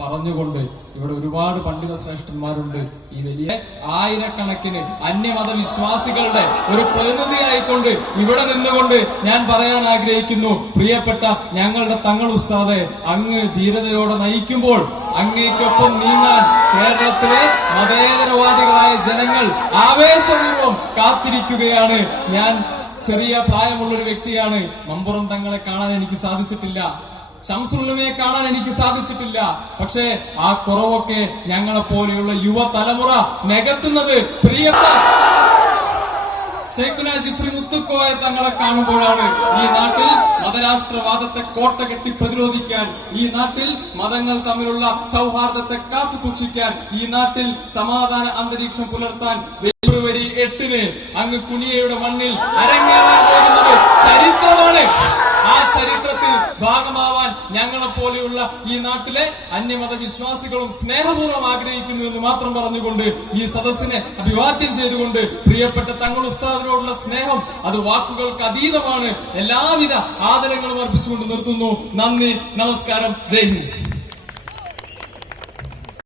പറഞ്ഞുകൊണ്ട് ഇവിടെ ഒരുപാട് പണ്ഡിത ശ്രേഷ്ഠന്മാരുണ്ട്. ഈ വലിയ ആയിരക്കണക്കിന് അന്യമത വിശ്വാസികളുടെ ഒരു പ്രതിനിധിയായിക്കൊണ്ട് ഇവിടെ നിന്നുകൊണ്ട് ഞാൻ പറയാൻ ആഗ്രഹിക്കുന്നു, പ്രിയപ്പെട്ട ഞങ്ങളുടെ തങ്ങൾ ഉസ്താദെ, അങ്ങ് ധീരതയോടെ നയിക്കുമ്പോൾ അങ്ങേക്കൊപ്പം നീങ്ങാൻ കേരളത്തിലെ മതേതരവാദികളായ ജനങ്ങൾ ആവേശപൂർവ്വം കാത്തിരിക്കുകയാണ്. ഞാൻ ചെറിയ പ്രായമുള്ളൊരു വ്യക്തിയാണ്. മമ്പുറം തങ്ങളെ കാണാൻ എനിക്ക് സാധിച്ചിട്ടില്ല, ശംസുൽ ഉലമയെ കാണാൻ എനിക്ക് സാധിച്ചിട്ടില്ല. പക്ഷേ ആ കുറവൊക്കെ ഞങ്ങളെ പോലെയുള്ള യുവതലമുറ നികത്തുന്നത് പ്രിയപ്പെട്ട ശൈഖുന ജിഫ്രി മുത്തുക്കോയ തങ്ങളെ കാണുമ്പോഴാണ്. ഈ നാട്ടിൽ മതരാഷ്ട്രവാദത്തെ കോട്ട കെട്ടി പ്രതിരോധിക്കാൻ, ഈ നാട്ടിൽ മതങ്ങൾ തമ്മിലുള്ള സൗഹാർദ്ദത്തെ കാത്തു സൂക്ഷിക്കാൻ, ഈ നാട്ടിൽ സമാധാന അന്തരീക്ഷം പുലർത്താൻ ഫെബ്രുവരി 8 അങ്ങ് കുനിയയുടെ മണ്ണിൽ അരങ്ങേറാൻ പോകുന്നത് ചരിത്രമാണ്. ആ ചരിത്രത്തിൽ ഭാഗമാവാൻ ഞങ്ങളെ പോലെയുള്ള ഈ നാട്ടിലെ അന്യമത വിശ്വാസികളും സ്നേഹപൂർവ്വം ആഗ്രഹിക്കുന്നു എന്ന് മാത്രം പറഞ്ഞുകൊണ്ട് ഈ സദസ്സിനെ അഭിവാദ്യം ചെയ്തുകൊണ്ട് പ്രിയപ്പെട്ട തങ്ങൾ ഉസ്താദിനോടുള്ള സ്നേഹം അത് വാക്കുകൾക്ക് അതീതമാണ്. എല്ലാവിധ ആദരങ്ങളും അർപ്പിച്ചുകൊണ്ട് നിർത്തുന്നു. നന്ദി, നമസ്കാരം, ജയ് ഹിന്ദ്.